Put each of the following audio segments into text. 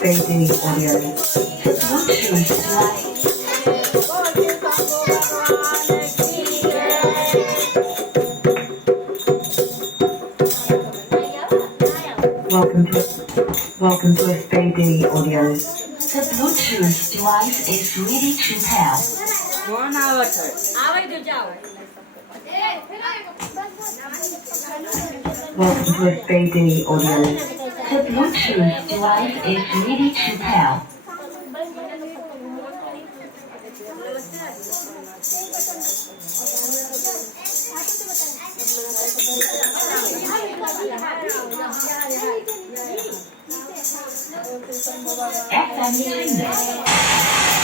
Baby Audio. Bluetooth Live. Welcome to SBD Audio. The Bluetooth device is ready to pair. Welcome to SBD Audio. The Bluetooth device is ready to pair. FM China.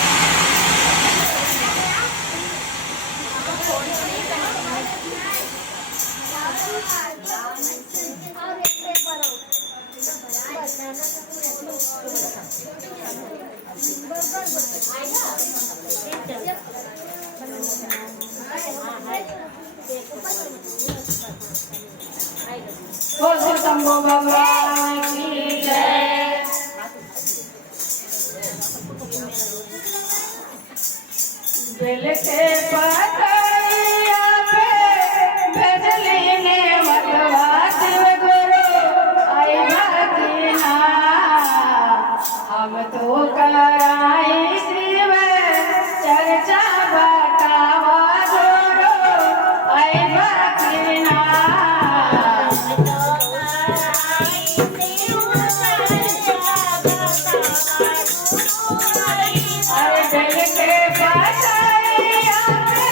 बोलो शंभो भगवान की जय। दिल के पतैया पे बिजली ने मतवाद गुरु आई भक्तिना हम तो कराई शिव चर्चा बतावा गुरु आई भक्तिना अरे दिल के पतैया पे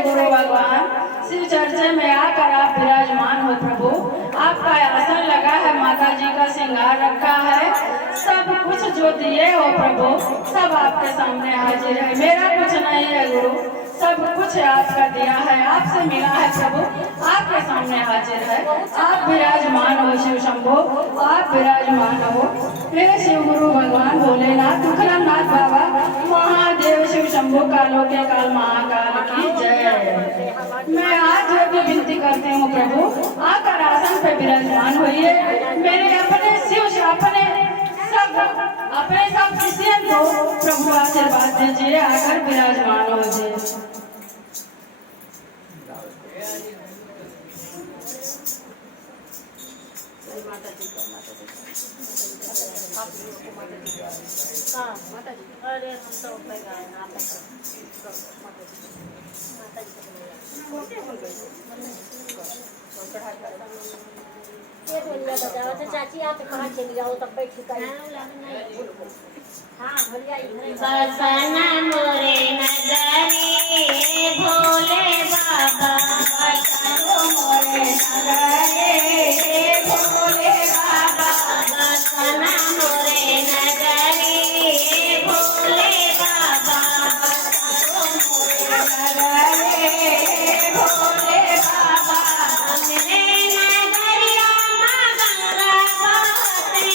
शिव गुरु भगवान शिव चर्चा में आकर आप विराजमान हो प्रभु। आपका आसन लगा है, माता जी का श्रृंगार रखा है, सब कुछ जो दिए हो प्रभु सब आपके सामने हाजिर है। मेरा कुछ नहीं है गुरु, सब कुछ आपका दिया है, आपसे मिला है प्रभु, आपके सामने हाजिर है। आप विराजमान हो शिव शंभो, आप विराजमान हो मेरे शिव गुरु भगवान भोलेनाथ तुकाराम नाथ बाबा महादेव शिव शंभो कालों के काल महाकाल की जय। मैं आज जो विनती करती हूँ प्रभु आकर आसन पे विराजमान होइए। मेरे अपने शिव अपने सब शिष्यों को प्रभु आशीर्वाद दीजिए, आकर विराजमान हो जाए। हाँ माता जी, अरे हम तो ऊपर गए ना आप माता जी ये बोलिए बताओ तो चाची आप कहाँ चली जाओ तब बैठी कर हाँ भैया इधर बसना मोरे नगरी भोले बाबा बसना मोरे नगरी भोले बाबा बसना मोरे नगरी भोले बाबा बसना मोरे नगरी भोले बाबा मेरे नगरिया माँ गंगा बहते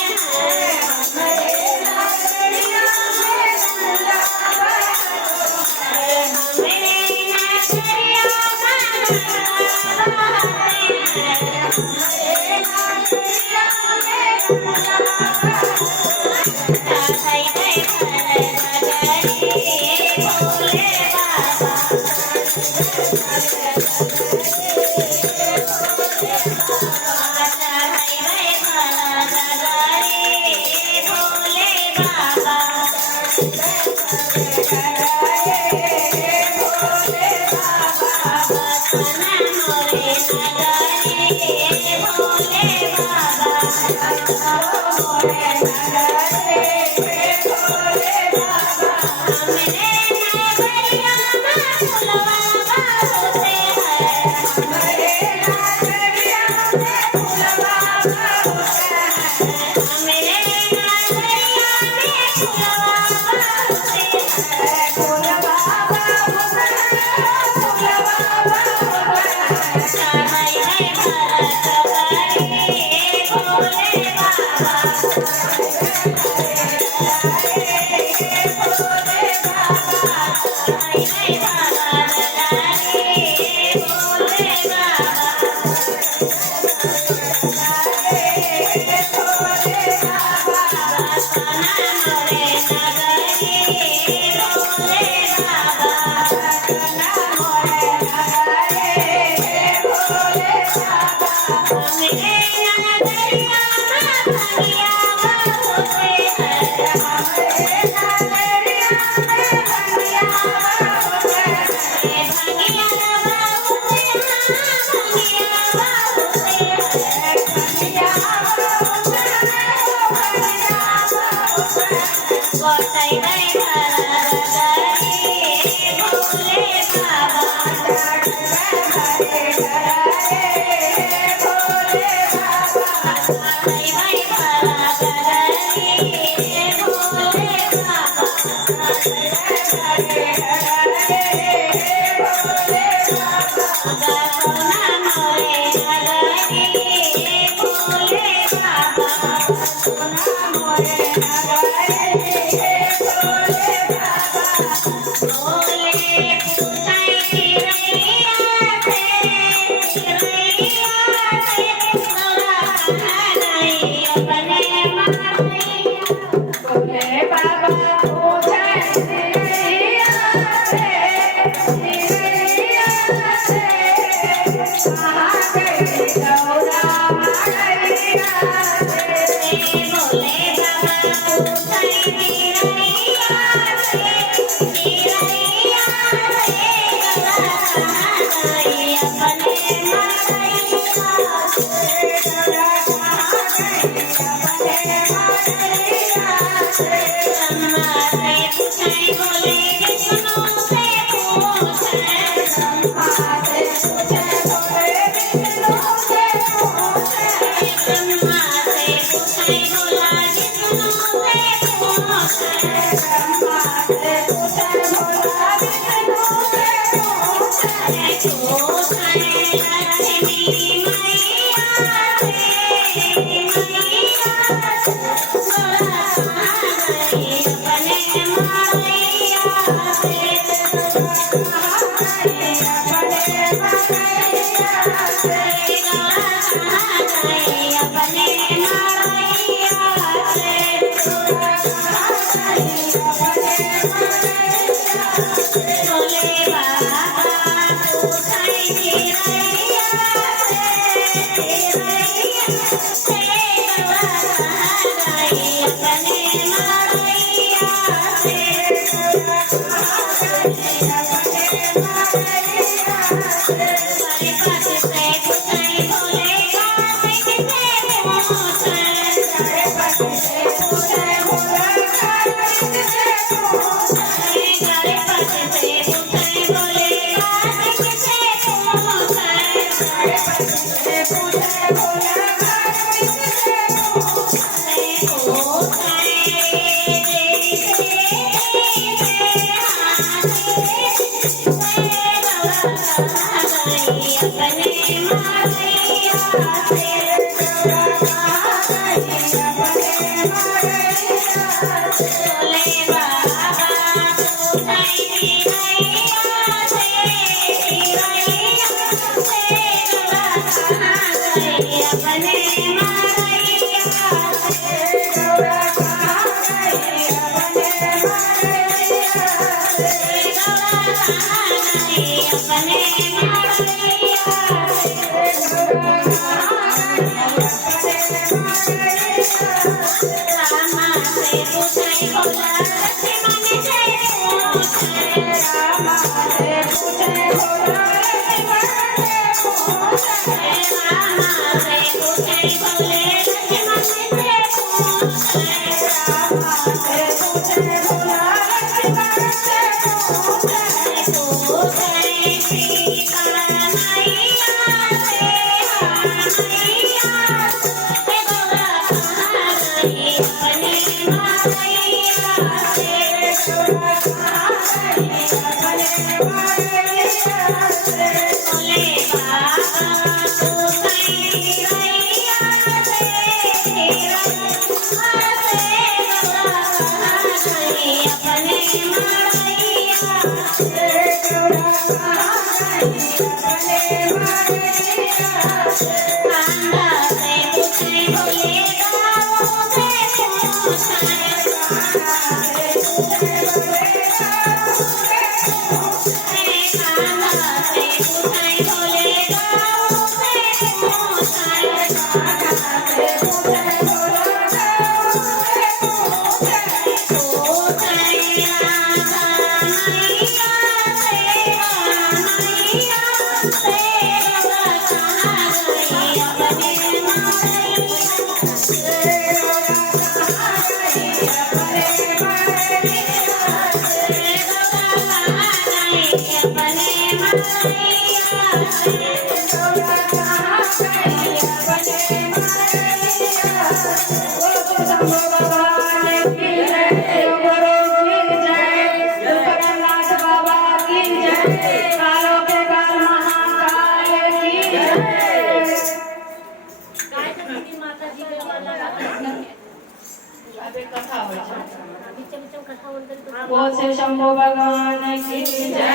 बोल से शंभो भगवान की जय।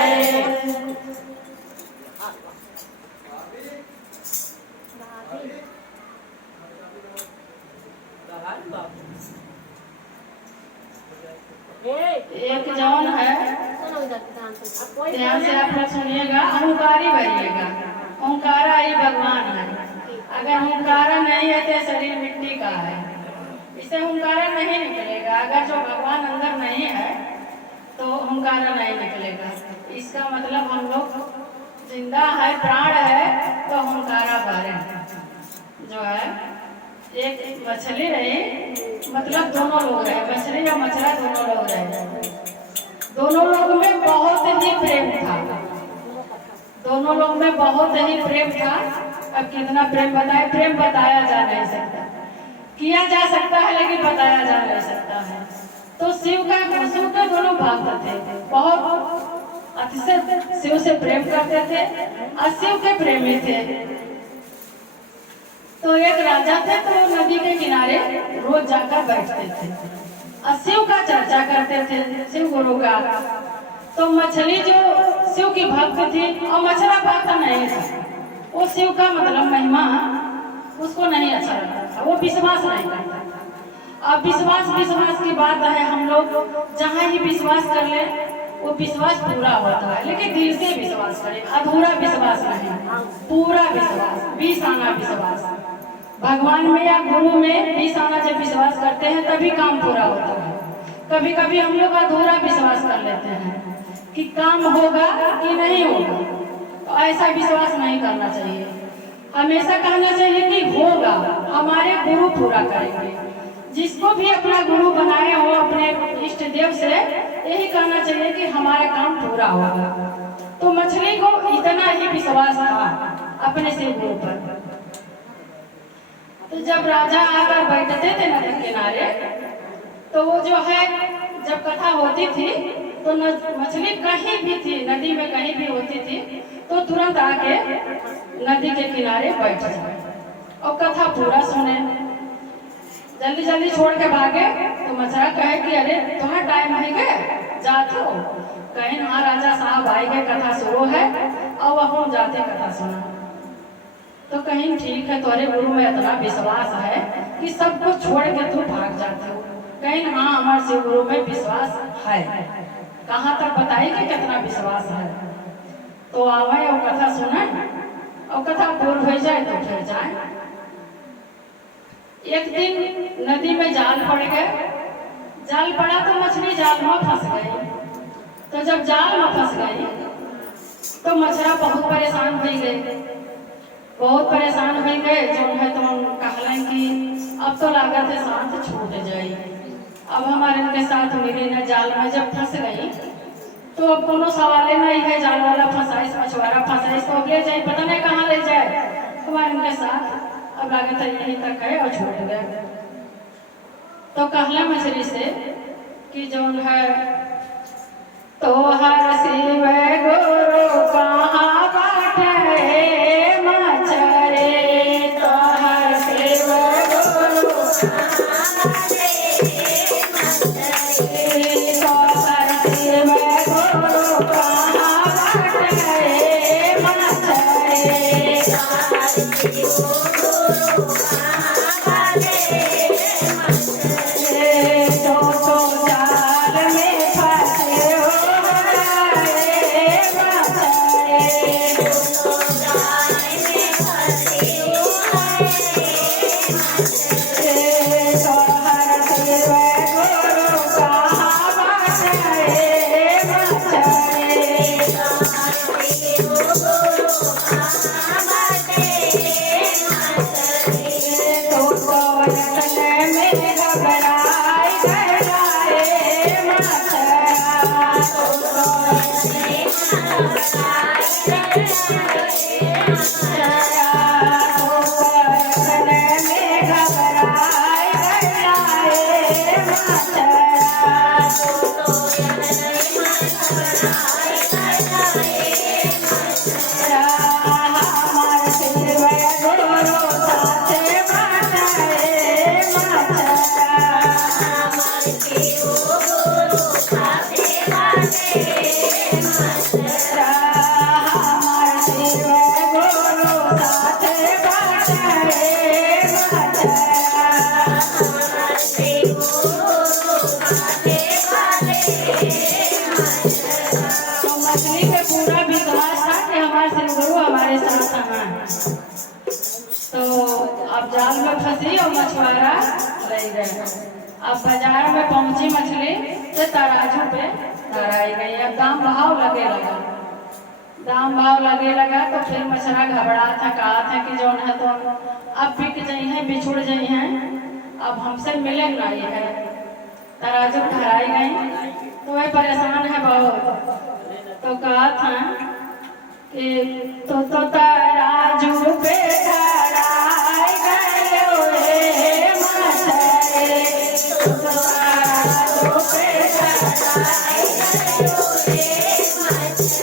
एक जौन है, ध्यान से आप लोग सुनिएगा, अहंकारी बनिएगा। ओंकारा ही भगवान है। अगर ओंकारा नहीं है तो शरीर मिट्टी का है, इसे ओंकारा नहीं निकलेगा। अगर जो भगवान अंदर नहीं है तो ओंकारा नहीं निकलेगा। इसका मतलब हम लोग जिंदा है, प्राण है तो ओंकारा भरे। जो है एक मछली रही, मतलब दोनों लोग रहे, मछली और मछला दोनों लोग रहे। दोनों लोग में बहुत ही प्रेम था, दोनों लोग में बहुत ही प्रेम था। अब कितना प्रेम बताए, प्रेम बताया जा नहीं सकता, किया जा सकता है लेकिन बताया जा नहीं सकता है। तो शिव का दोनों भक्त थे, बहुत अतिशय शिव से प्रेम करते थे और शिव के प्रेमी थे। तो एक राजा थे, तो वो नदी के किनारे रोज जाकर बैठते थे और शिव का चर्चा करते थे, शिव गुरु का। तो मछली जो शिव की भक्त थी और मछला भक्त नहीं था, वो शिव का मतलब महिमा उसको नहीं अच्छा लगता था, वो विश्वास नहीं करता था। अब विश्वास की बात है, हम लोग जहाँ ही विश्वास कर ले वो विश्वास पूरा होता है, लेकिन दिल से विश्वास करें, अधूरा विश्वास नहीं, पूरा विश्वास, 20 आना विश्वास। भगवान में या गुरु में 20 आना जब विश्वास करते हैं तभी काम पूरा होता है। कभी कभी हम लोग अधूरा विश्वास कर लेते हैं कि काम होगा कि नहीं होगा, तो ऐसा विश्वास नहीं करना चाहिए। हमेशा कहना चाहिए कि होगा, हमारे गुरु पूरा करेंगे। जिसको भी अपना गुरु बनाए हो अपने इष्ट देव से यही कहना चाहिए कि हमारा काम पूरा होगा। तो मछली को इतना ही विश्वास था अपने से गुरु पर। तो जब राजा आकर बैठते थे नदी किनारे, तो वो जो है जब कथा होती थी तो मछली कहीं भी थी, नदी में कहीं भी होती थी तो तुरंत आके नदी के किनारे बैठ जाए और कथा पूरा सुने। जल्दी जल्दी छोड़ के भागे तो मछरा कहे कि अरे तुम्हारा टाइम है गया, जाते हो? कहीं हाँ राजा साहब आए गए, कथा शुरू है और वह जाते कथा सुना। तो कहीं ठीक है, तुम्हारे गुरु में इतना विश्वास है कि सब कुछ छोड़ के तुम भाग जाते हो। कहीं हाँ हमारे शिव गुरु में विश्वास है, कहाँ तक बताइए कितना विश्वास है। तो आवे और कथा सुने और कथा पूर्ण हो जाए तो फिर जाए। एक दिन नदी में जाल पड़ गए, जाल पड़ा तो मछली जाल में फंस गई। तो जब जाल में फंस गई तो मछरा बहुत परेशान हो गई, बहुत परेशान हो गए। जो है तो कहलें कि अब तो लागत है साथ छूट जाए, अब हमारे इनके साथ मिली न। जाल में जब फंस गई तो अब कोनो सवाल नहीं है, जाल वाला फंसाइस मछुआरा फंसाइस तो ले जाए, पता नहीं कहाँ ले जाए। हमारे इनके साथ अब लागत है यहीं तक है और छूट गए। तो कहला मछली से कि जो है तो हर शिव गुरु कहाँ बाटे मछरे, तो हर शिव गुरु फंसी और मछुआरा ले गए। अब बाजार में पहुंची मछली तो तराजू पे धराई गई। अब दाम भाव लगे लगा, दाम भाव लगे लगा तो फिर मछुआरा घबरा था, कहा था कि जो है तो अब बिक जाई है, बिछुड़ जाई है, अब हमसे मिले नहीं है। तराजू धराई गई तो वह परेशान है बहुत। तो कहा था कि तो तराजू पे धराई गई रे मछली, तो तराजू पे धराई गई रे मछली।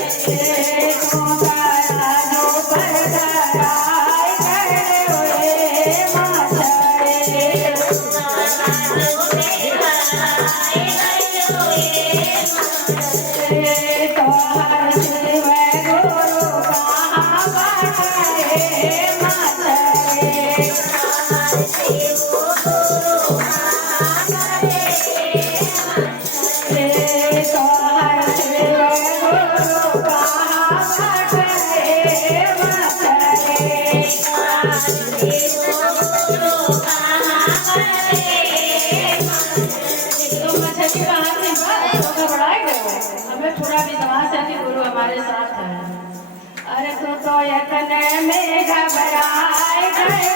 तो यतने में घबराए गए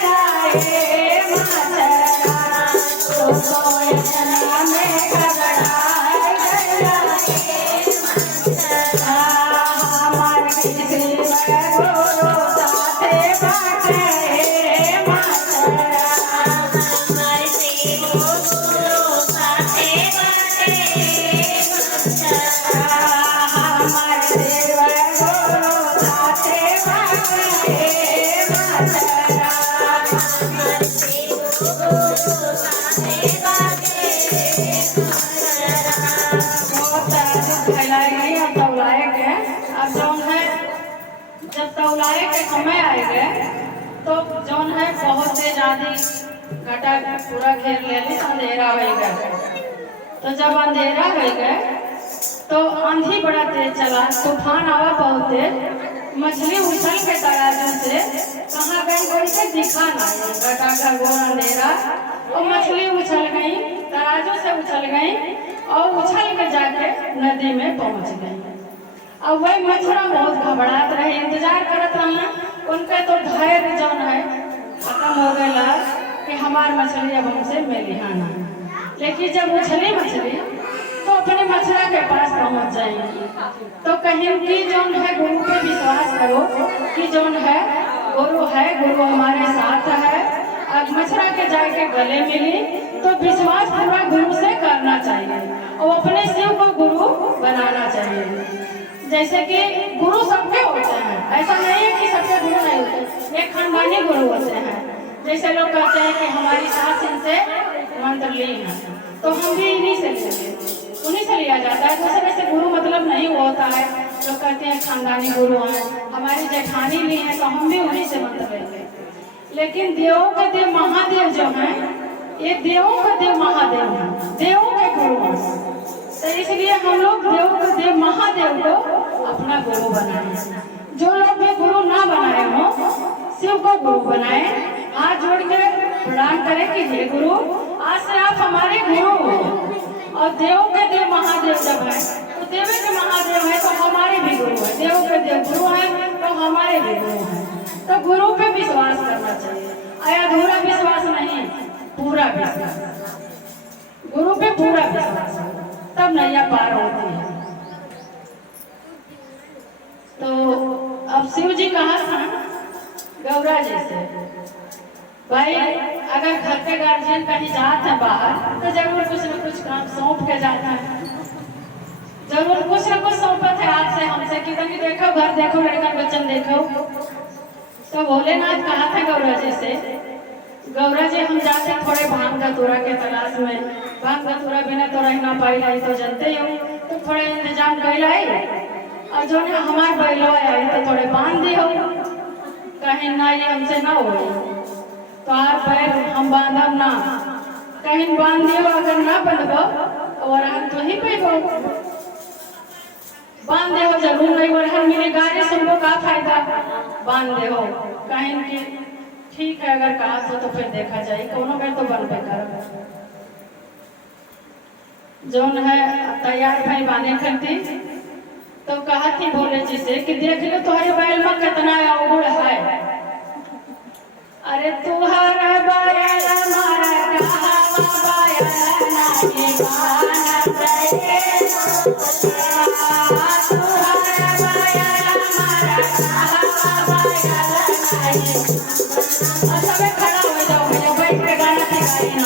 मछरा, तो यतने में घबराए गए मछरा। हमार किसी गुरु साथे बाटे मछरा, हमारे से गुरु साथे बाटे मछरा, हमारे से गुरु साथे बाटे मछरा, हमारे से गुरु साथे बाटे मछरा। बहुत दुख फैलाएंगे अब तौलाए के, अब जौन है जब तौलाए के समय आएगा तो जौन है बहुत से ज्यादा घटा पूरा घेर ले ली, अंधेरा होगा। तो जब अंधेरा होगा तो आंधी बड़ा तेज चला, तूफान आवा बहुत तेज, मछली उछल के तराजू से कहाँ गई कोई से दिखा ना, घटा का घोर अंधेरा, और मछली उछल गई, तराजू से उछल गई और उछल के जाके नदी में पहुंच गई। अब वही मछरा बहुत घबरात रहे, इंतजार करत रहा, उनका तो धैर्य जौन है खत्म हो गया कि हमार मछली अब हमसे मिली ना। लेकिन जब उछली मछली तो अपने मछरा के पास पहुंच जाएंगी। तो कहीं की जौन है गुरु पे विश्वास करो कि जौन है गुरु हमारे साथ है। अब मछरा के जाके गले मिली तो विश्वास पूरा गुरु से करना चाहिए और अपने शिव को गुरु बनाना चाहिए। जैसे कि गुरु सबके होते हैं, ऐसा नहीं है कि सबके गुरु नहीं होते, एक खानदानी गुरु होते हैं। जैसे लोग कहते हैं कि हमारी सास इनसे मंत्र ली है तो हम भी इन्हीं से लेंगे, उन्हीं से लिया जाता है। दूसरे से गुरु मतलब नहीं होता है। लोग कहते हैं खानदानी गुरु हैं, हमारी जेठानी ली है तो हम भी उन्हीं से मंत्र लेंगे। लेकिन देवों के देव महादेव जो हैं, ये देवों के देव महादेव हैं, देवों के गुरु हैं। तो इसलिए हम लोग देवों के देव महादेव को अपना गुरु बनाए। जो लोग भी गुरु ना बनाए हो, शिव को गुरु बनाए, हाथ जोड़ के प्रणाम करें कि हे गुरु, आज से आप हमारे गुरु हो। और देवों के देव महादेव जब है तो देवी के महादेव है तो हमारे भी गुरु है, देवों के देव गुरु है तो हमारे भी गुरु है। तो गुरु पे विश्वास करना चाहिए, अधूरा विश्वास नहीं, पूरा विश्वास, गुरु पे पूरा विश्वास, तब नैया पार होती है। तो अब शिव जी कहा था गौरा जी से, भाई अगर घर के गार्जियन कहीं जाते हैं बाहर तो जरूर कुछ न कुछ काम सौंप के जाता है, जरूर कुछ न कुछ सौंपत है आपसे हमसे कि देखो घर देखो लड़का बच्चन देखो। तो भोलेनाथ कहा था गौरा जी से, गौरा जी हम जाते थोड़े भांग धतूरा के तलाश में, भांग धतूरा बिना तो रह ना पाई लाई तो जानते हो, तो थोड़े इंतजाम कर लाई और जो है हमारे बैलो आई तो थोड़े बांध दी हो, कहीं ना ये हमसे ना हो तो आप पैर हम बांधब ना, कहीं बांध दियो, अगर ना बंधब और हम तो ही पे बांध दे हो जरूर नहीं, और मेरे गाड़ी सुनबो का फायदा, बांध दे हो कहीं की ठीक है, अगर कहा तो फिर देखा जाए कोनो में तो बन बेकार जौन है तैयार भाई बांधे करती। तो कहा थी भोले जी से कि देख लो तुम्हारे बैल में कितना अवगुण है, अरे तुहरा बैल हमारा कहावा बैल नहीं बाना चाहिए, तुहरा बैल हमारा कहावा बैल नहीं। और सबे खड़ा हो जाओ भैया, बैठ के गाना गाइए ना।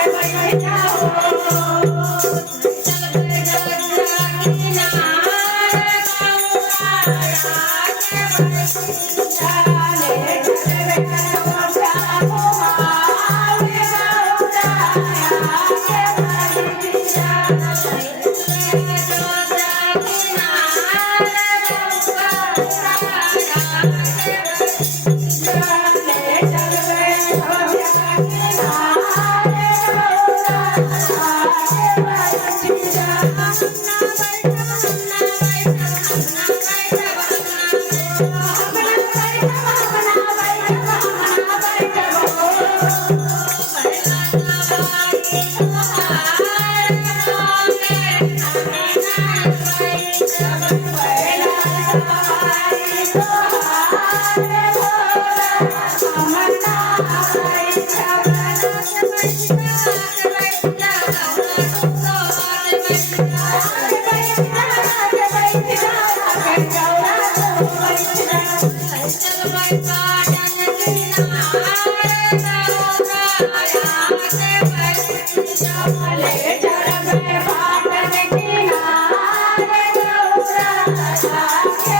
बैठ ले चढ़बे फाटन किनारे गौरा आके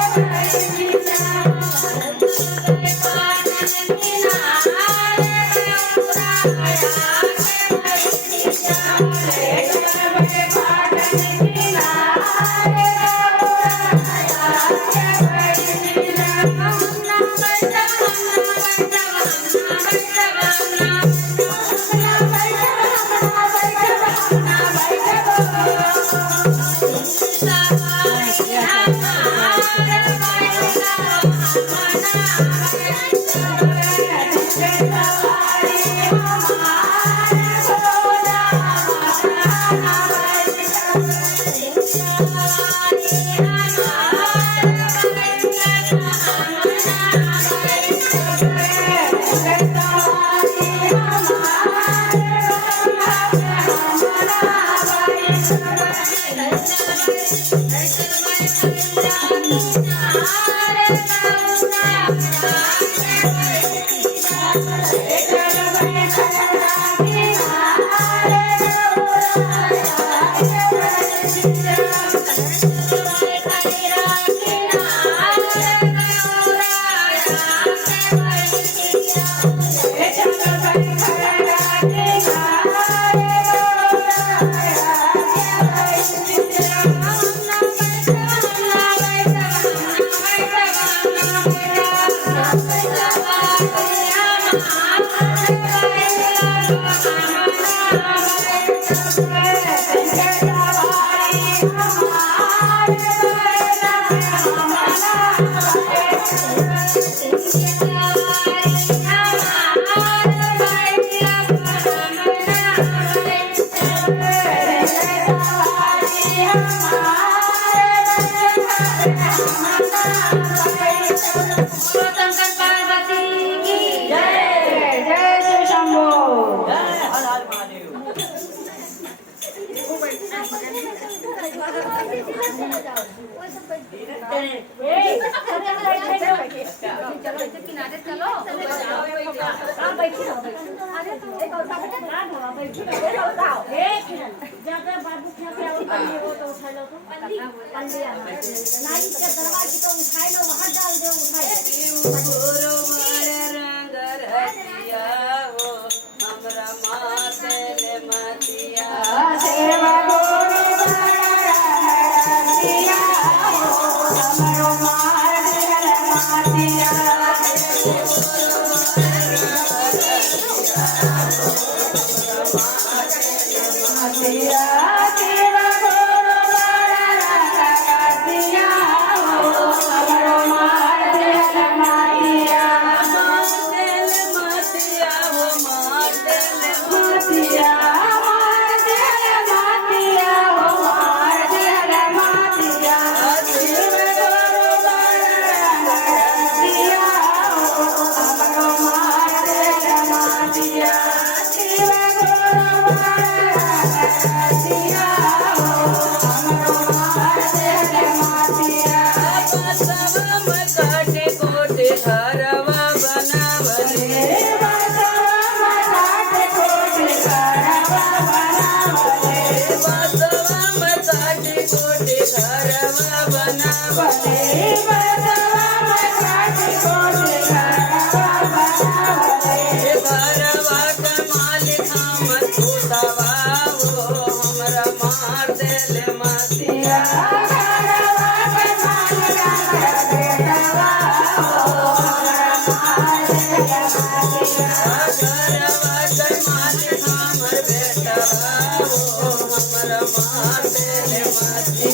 बैठिया फाटन किनारे गौरा आके बैठिया ले चढ़बे फाटन किनारे गौरा आके बैठिया हमना बैठा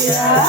Yeah.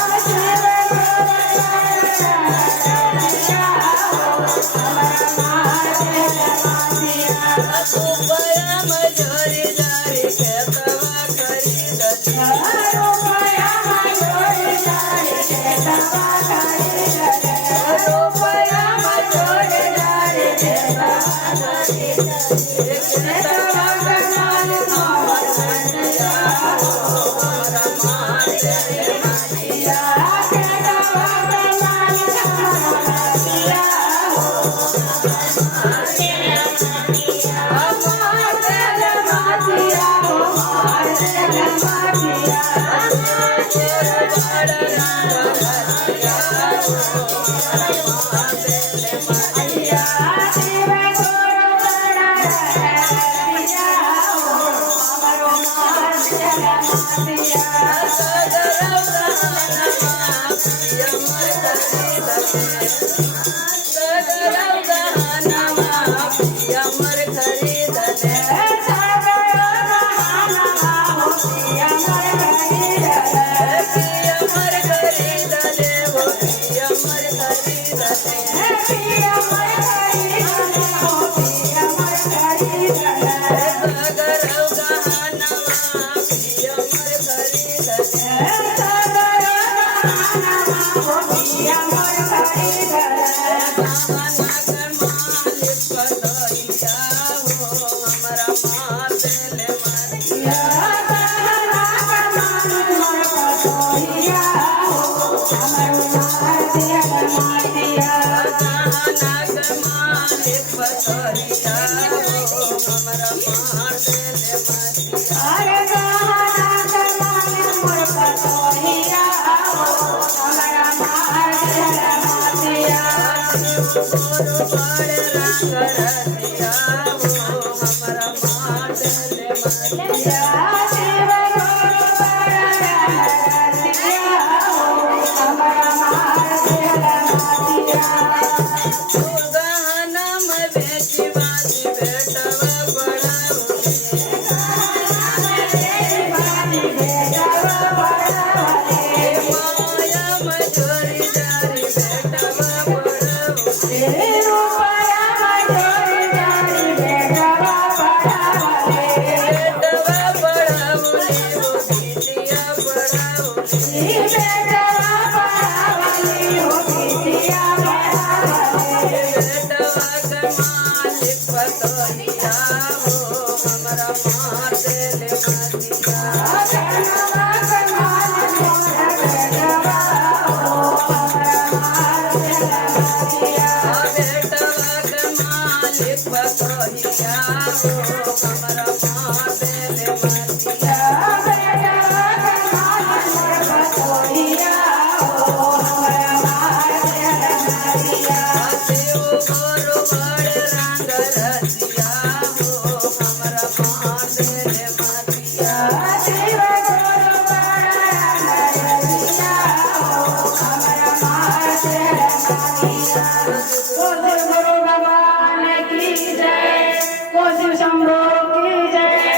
हमरा